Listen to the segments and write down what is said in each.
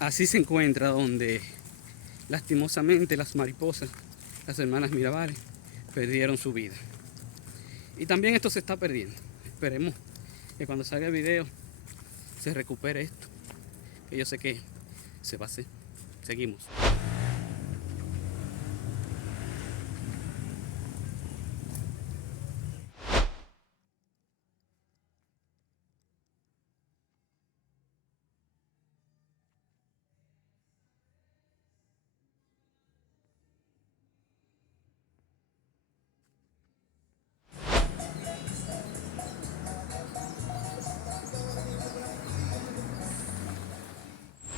Así se encuentra donde lastimosamente las mariposas, las hermanas Mirabales, perdieron su vida. Y también esto se está perdiendo. Esperemos que cuando salga el video se recupere esto, que yo sé que se va a hacer. Seguimos.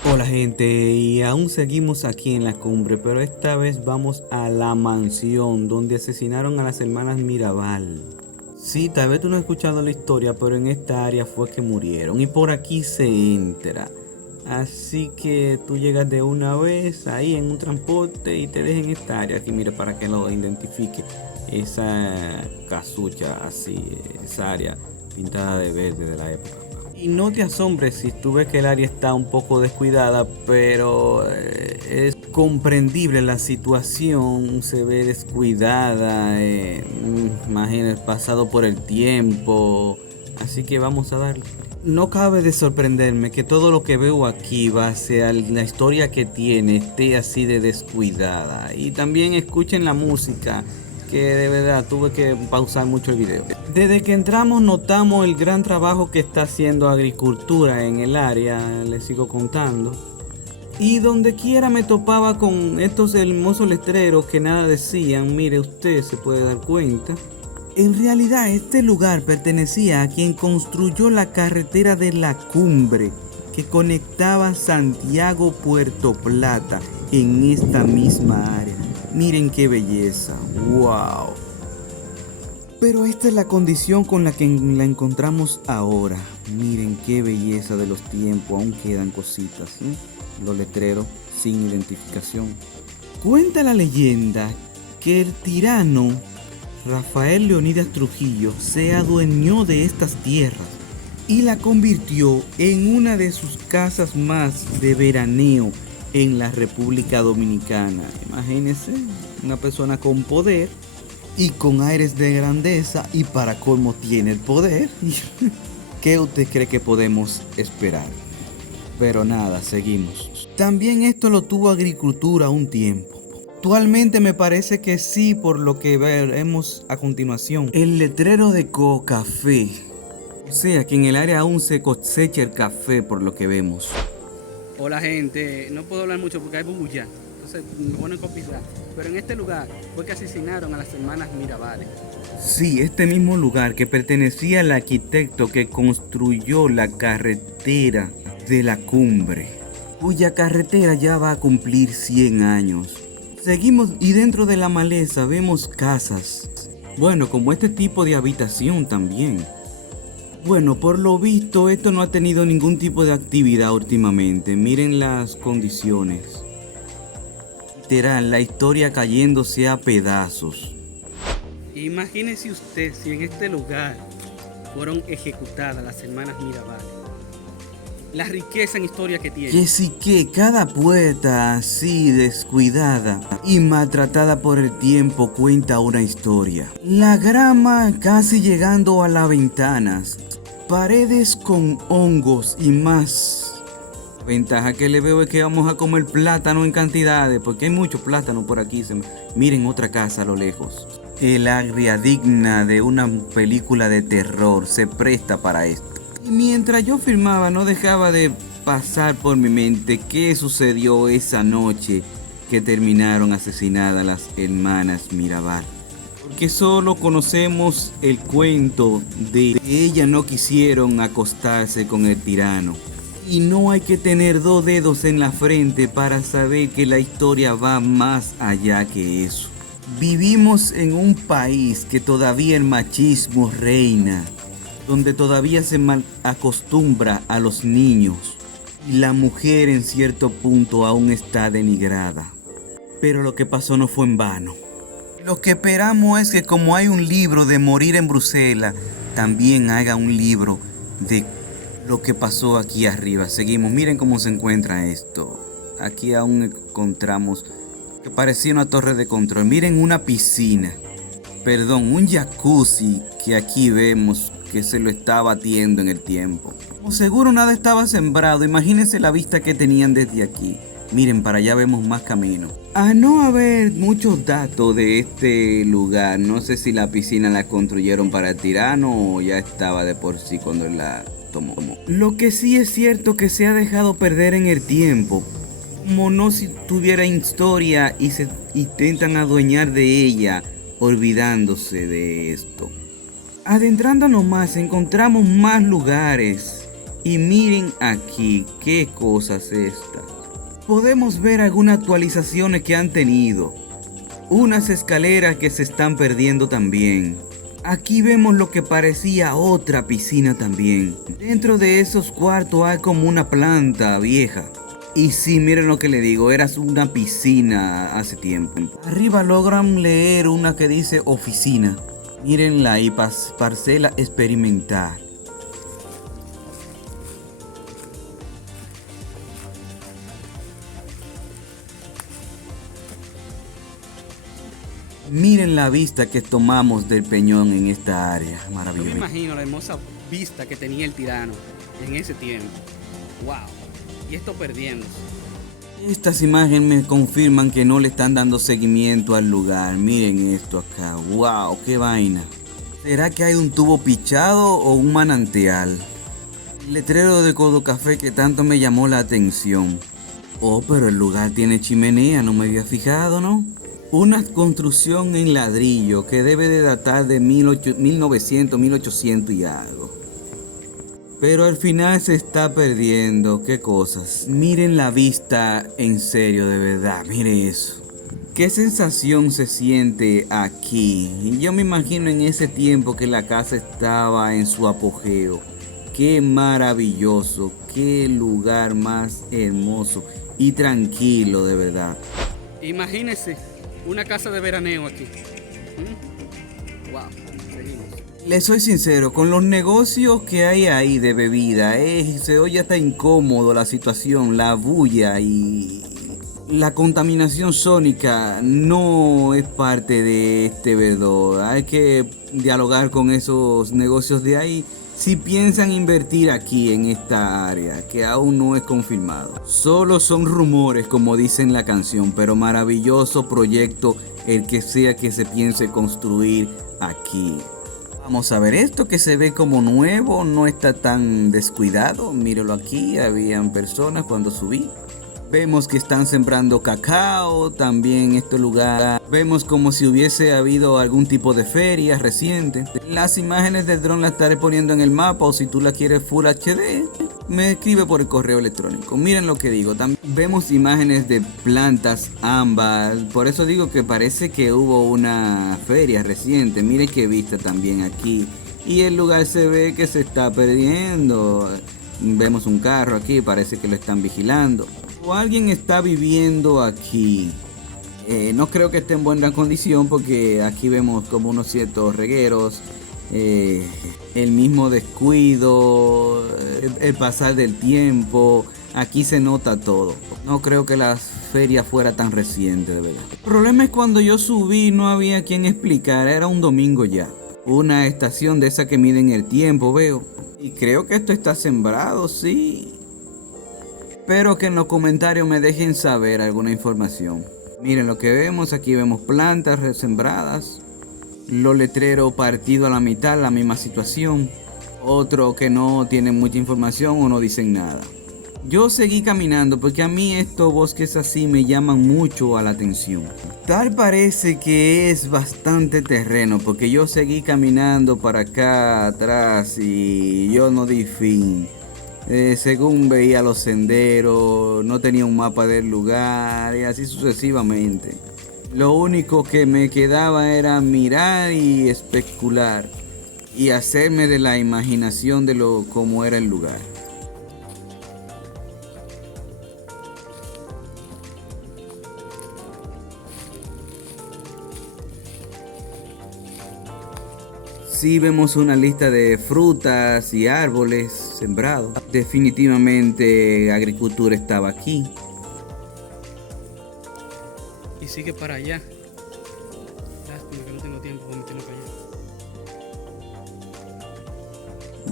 Hola gente, y aún seguimos aquí en la cumbre, pero esta vez vamos a la mansión donde asesinaron a las hermanas Mirabal. Sí, tal vez tú no has escuchado la historia, pero en esta área fue que murieron y por aquí se entra. Así que tú llegas de una vez ahí en un transporte y te dejan en esta área aquí, mire, para que lo identifique. Esa casucha así, esa área pintada de verde de la época. Y no te asombres si tú ves que el área está un poco descuidada, pero es comprendible la situación, se ve descuidada, imagínate, pasado por el tiempo, así que vamos a darle. No cabe de sorprenderme que todo lo que veo aquí, base a la historia que tiene, esté así de descuidada. Y también escuchen la música, que de verdad tuve que pausar mucho el video. Desde que entramos notamos el gran trabajo que está haciendo agricultura en el área, les sigo contando. Y donde quiera me topaba con estos hermosos letreros que nada decían, mire usted se puede dar cuenta. En realidad este lugar pertenecía a quien construyó la carretera de la Cumbre que conectaba Santiago-Puerto Plata en esta misma área. Miren qué belleza, wow. Pero esta es la condición con la que la encontramos ahora. Miren qué belleza de los tiempos, aún quedan cositas, ¿eh? Los letreros sin identificación. Cuenta la leyenda que el tirano Rafael Leonidas Trujillo se adueñó de estas tierras y la convirtió en una de sus casas más de veraneo en la República Dominicana. Imagínense, una persona con poder y con aires de grandeza, y para colmo tiene el poder. ¿Qué usted cree que podemos esperar? Pero nada, seguimos. También esto lo tuvo agricultura un tiempo. Actualmente me parece que sí, por lo que veremos a continuación. El letrero de café. O sea que en el área aún se cosecha el café por lo que vemos. Hola gente, no puedo hablar mucho porque hay bulla, entonces me ponen copyright. Pero en este lugar fue que asesinaron a las hermanas Mirabales. Sí, este mismo lugar que pertenecía al arquitecto que construyó la carretera de la Cumbre, cuya carretera ya va a cumplir 100 años. Seguimos y dentro de la maleza vemos casas. Bueno, como este tipo de habitación también. Bueno, por lo visto esto no ha tenido ningún tipo de actividad últimamente. Miren las condiciones. Literal, la historia cayéndose a pedazos. Imagínese usted si en este lugar fueron ejecutadas las hermanas Mirabales. La riqueza en historia que tiene. Que sí que cada puerta así descuidada y maltratada por el tiempo cuenta una historia. La grama casi llegando a las ventanas. Paredes con hongos y más. La ventaja que le veo es que vamos a comer plátano en cantidades, porque hay mucho plátano por aquí. Miren otra casa a lo lejos. El agria digna de una película de terror se presta para esto. Y mientras yo filmaba no dejaba de pasar por mi mente qué sucedió esa noche que terminaron asesinadas las hermanas Mirabal. Porque solo conocemos el cuento de que ellas no quisieron acostarse con el tirano. Y no hay que tener dos dedos en la frente para saber que la historia va más allá que eso. Vivimos en un país que todavía el machismo reina, donde todavía se mal acostumbra a los niños y la mujer en cierto punto aún está denigrada. Pero lo que pasó no fue en vano. Lo que esperamos es que como hay un libro de morir en Bruselas, también haga un libro de lo que pasó aquí arriba. Seguimos, miren cómo se encuentra esto. Aquí aún encontramos que parecía una torre de control. Miren una piscina, perdón, un jacuzzi que aquí vemos que se lo está batiendo en el tiempo. Como seguro nada estaba sembrado, imagínense la vista que tenían desde aquí. Miren, para allá vemos más camino. A no haber muchos datos de este lugar, no sé si la piscina la construyeron para el tirano o ya estaba de por sí cuando él la tomó. Lo que sí es cierto que se ha dejado perder en el tiempo. Como no si tuviera historia y se intentan adueñar de ella, olvidándose de esto. Adentrándonos más, encontramos más lugares. Y miren aquí, qué cosas estas. Podemos ver algunas actualizaciones que han tenido. Unas escaleras que se están perdiendo también. Aquí vemos lo que parecía otra piscina también. Dentro de esos cuartos hay como una planta vieja. Y sí, miren lo que le digo, era una piscina hace tiempo. Arriba logran leer una que dice oficina. Mírenla ahí, parcela experimental. Miren la vista que tomamos del peñón en esta área, Yo maravilloso. me imagino la hermosa vista que tenía el tirano en ese tiempo. Wow. Y esto perdiéndose. Estas imágenes me confirman que no le están dando seguimiento al lugar. Miren esto acá, wow, qué vaina. ¿Será que hay un tubo pichado o un manantial? El letrero de Codo Café que tanto me llamó la atención. Oh, pero el lugar tiene chimenea, no me había fijado, ¿no? Una construcción en ladrillo que debe de datar de 1900, 1800 y algo. Pero al final se está perdiendo, qué cosas. Miren la vista, en serio, de verdad, miren eso. Qué sensación se siente aquí. Y yo me imagino en ese tiempo que la casa estaba en su apogeo. Qué maravilloso, qué lugar más hermoso y tranquilo, de verdad. Imagínense una casa de veraneo aquí. Wow. Seguimos. Les soy sincero, con los negocios que hay ahí de bebida, se oye hasta incómodo la situación, la bulla y la contaminación sónica no es parte de este verdor. Hay que dialogar con esos negocios de ahí si piensan invertir aquí en esta área, que aún no es confirmado. Solo son rumores, como dice en la canción, pero maravilloso proyecto el que sea que se piense construir aquí. Vamos a ver, esto que se ve como nuevo no está tan descuidado. Míralo aquí, habían personas cuando subí. Vemos que están sembrando cacao, también en este lugar. Vemos como si hubiese habido algún tipo de feria reciente. Las imágenes del dron las estaré poniendo en el mapa o si tú la quieres Full HD, me escribe por el correo electrónico. Miren lo que digo, también vemos imágenes de plantas ámbar. Por eso digo que parece que hubo una feria reciente. Miren qué vista también aquí. Y el lugar se ve que se está perdiendo. Vemos un carro aquí, parece que lo están vigilando. O alguien está viviendo aquí. No creo que esté en buena condición porque aquí vemos como unos ciertos regueros, el mismo descuido, el pasar del tiempo. Aquí se nota todo. No creo que la feria fuera tan reciente, de verdad. El problema es cuando yo subí no había quien explicar, era un domingo ya. Una estación de esa que miden el tiempo, veo. Y creo que esto está sembrado, sí. Espero que en los comentarios me dejen saber alguna información. Miren lo que vemos, aquí vemos plantas resembradas. Los letreros partidos a la mitad, la misma situación. Otro que no tienen mucha información o no dicen nada. Yo seguí caminando porque a mí estos bosques así me llaman mucho a la atención. Tal parece que es bastante terreno porque yo seguí caminando para acá atrás y yo no di fin. Según veía los senderos, no tenía un mapa del lugar y así sucesivamente. Lo único que me quedaba era mirar y especular y hacerme de la imaginación de cómo era el lugar. Sí vemos una lista de frutas y árboles. sembrado. Definitivamente agricultura estaba aquí. Y sigue para allá. Lástima que no tengo tiempo para meterme para allá.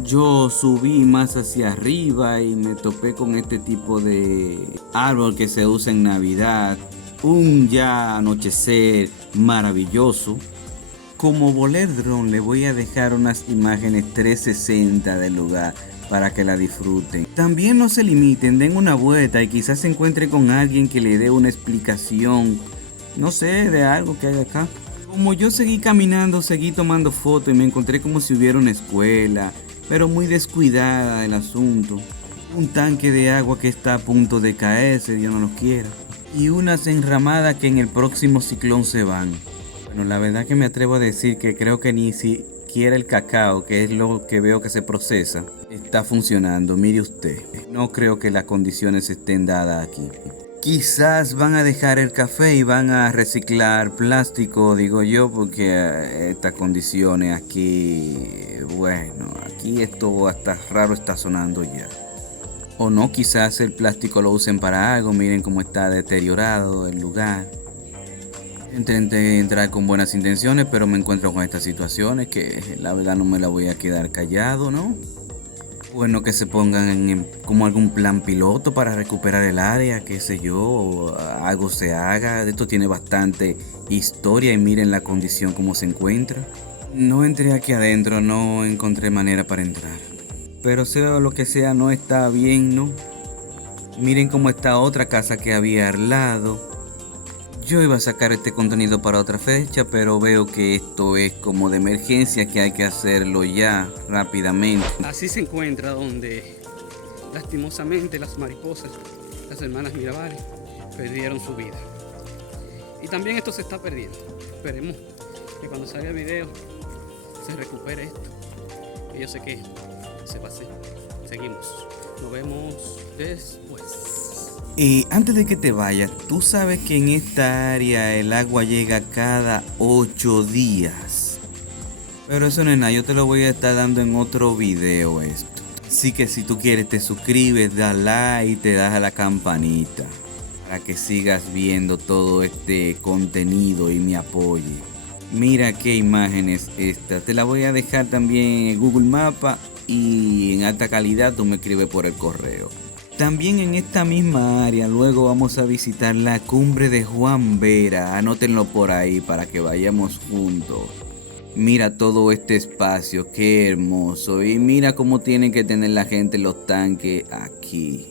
Yo subí más hacia arriba y me topé con este tipo de árbol que se usa en Navidad. Un ya anochecer maravilloso. Como volé el dron, le voy a dejar unas imágenes 360 del lugar para que la disfruten. También no se limiten, den una vuelta y quizás se encuentre con alguien que le dé una explicación, no sé, de algo que hay acá. Como yo seguí caminando, seguí tomando fotos y me encontré como si hubiera una escuela, pero muy descuidada el asunto. Un tanque de agua que está a punto de caerse, Dios no lo quiera. Y unas enramadas que en el próximo ciclón se van. Bueno, la verdad que me atrevo a decir que creo que ni siquiera el cacao, que es lo que veo que se procesa, está funcionando. Mire usted, no creo que las condiciones estén dadas aquí. Quizás van a dejar el café y van a reciclar plástico, digo yo, porque estas condiciones aquí, bueno, aquí esto hasta raro está sonando ya. O no, quizás el plástico lo usen para algo, miren cómo está deteriorado el lugar. Intenté entrar con buenas intenciones, pero me encuentro con estas situaciones que la verdad no me la voy a quedar callado, ¿no? Bueno, que se pongan como algún plan piloto para recuperar el área, qué sé yo, o algo se haga. Esto tiene bastante historia y miren la condición como se encuentra. No entré aquí adentro, no encontré manera para entrar. Pero sea lo que sea, no está bien, ¿no? Miren cómo está otra casa que había al lado. Yo iba a sacar este contenido para otra fecha, pero veo que esto es como de emergencia, que hay que hacerlo ya, rápidamente. Así se encuentra donde lastimosamente las mariposas, las hermanas Mirabal, perdieron su vida. Y también esto se está perdiendo. Esperemos que cuando salga el video se recupere esto. Y yo sé que se va a hacer. Seguimos. Nos vemos después. Y antes de que te vayas, tú sabes que en esta área el agua llega cada 8 días. Pero eso no es nada, yo te lo voy a estar dando en otro video esto. Así que si tú quieres te suscribes, da like y te das a la campanita para que sigas viendo todo este contenido y me apoye. Mira qué imagen es esta, te la voy a dejar también en Google Maps y en alta calidad tú me escribes por el correo. También en esta misma área luego vamos a visitar la cumbre de Juan Vera, anótenlo por ahí para que vayamos juntos. Mira todo este espacio, qué hermoso, y mira cómo tienen que tener la gente los tanques aquí.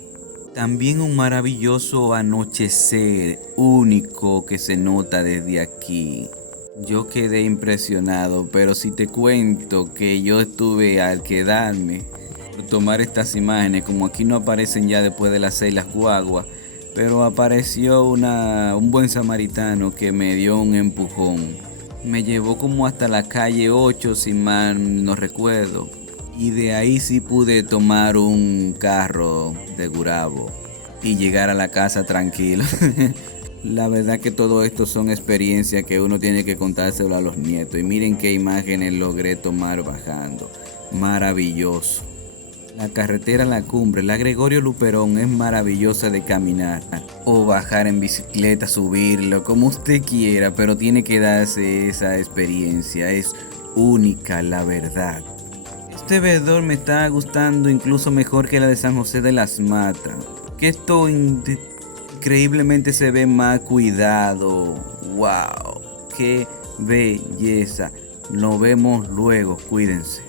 También un maravilloso anochecer único que se nota desde aquí. Yo quedé impresionado, pero si te cuento que yo estuve al quedarme tomar estas imágenes, como aquí no aparecen ya después de las 6 las guaguas, pero apareció un buen samaritano que me dio un empujón, me llevó como hasta la calle 8 si mal no recuerdo, y de ahí sí pude tomar un carro de Gurabo y llegar a la casa tranquilo. La verdad que todo esto son experiencias que uno tiene que contárselo a los nietos, y miren qué imágenes logré tomar bajando, maravilloso. La carretera a la cumbre, la Gregorio Luperón, es maravillosa de caminar o bajar en bicicleta, subirlo, como usted quiera, pero tiene que darse esa experiencia, es única la verdad. Este veedor me está gustando incluso mejor que la de San José de las Matas, que esto increíblemente se ve más cuidado. ¡Wow! ¡Qué belleza! Nos vemos luego, cuídense.